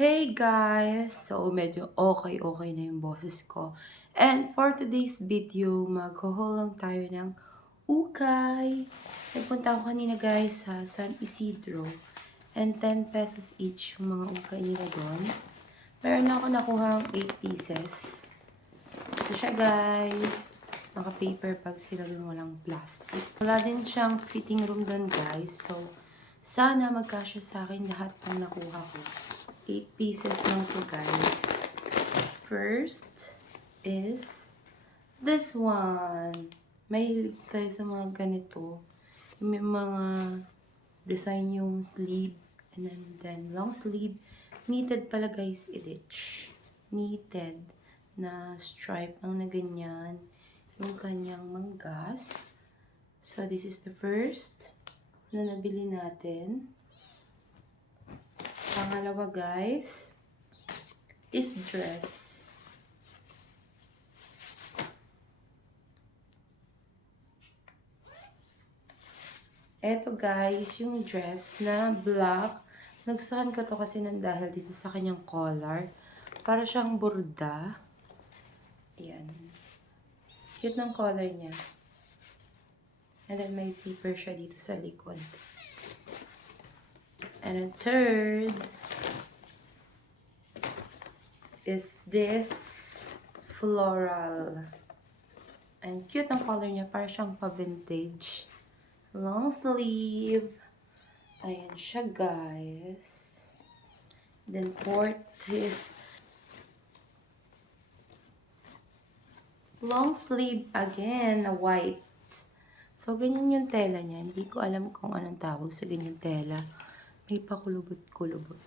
Hey guys! So, medyo okay na yung boses ko. And for today's video, mag-haul lang tayo ng ukay. Nagpunta ako kanina guys sa San Isidro. And 10 pesos each yung mga ukay nila doon. Meron ako nakuhang 8 pieces. Ito siya guys. Naka-paper bag sila doon, walang plastic. Wala din siyang fitting room doon guys. So, sana magkasya sa akin lahat ng nakuha ko. 8 pieces lang to guys. First is this one. Mahilig tayo sa mga ganito. May mga design yung sleeve and then long sleeve. Knitted pala guys, i-ditch. Knitted na stripe ang na ganyan. Yung kanyang manggas. So this is the first na nabili natin. Pangalawa guys is dress. Eto guys, yung dress na black. Nagustuhan ko to kasi nang dahil dito sa kanyang collar. Para siyang burda. Ayan. Cute ng collar niya. And then may zipper siya dito sa likod. And then third is this floral. And cute ang color niya. Para siyang pa-vintage. Long sleeve. Ayan siya guys. Then fourth is long sleeve again na white. So ganyan yung tela niya. Hindi ko alam kung anong tawag sa ganyan tela. May pakulubot-kulubot.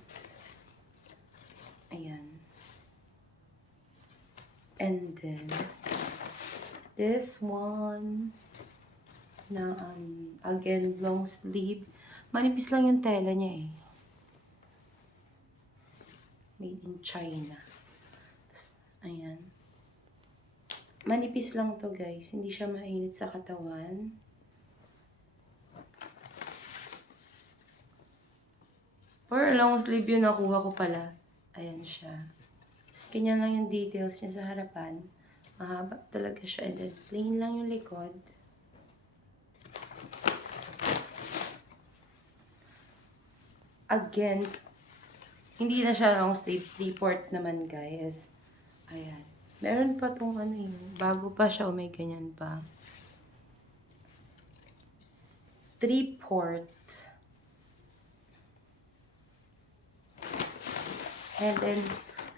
Ayan. And then this one na again long sleeve. Manipis lang yung tela niya eh. Made in China. Tapos, ayan. Manipis lang to guys. Hindi siya mainit sa katawan. For long sleeve yun nakuha ko pala. Ayan siya. Tapos ganyan lang yung details niya sa harapan. Mahaba talaga siya. And then plain lang yung likod. Again, hindi na siya long sleeve. 3/4 naman guys. Ayan. Meron pa tong ano yun. Bago pa siya o may ganyan pa. 3/4. And then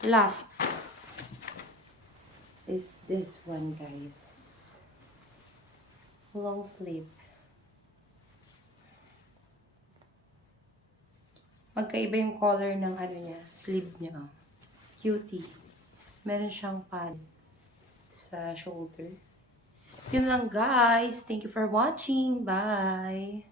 last is this one guys. Long sleeve. Magkaiba yung color ng ano niya, sleeve niya. Oh. Cutie. Meron siyang pad sa shoulder. Yun lang guys. Thank you for watching. Bye!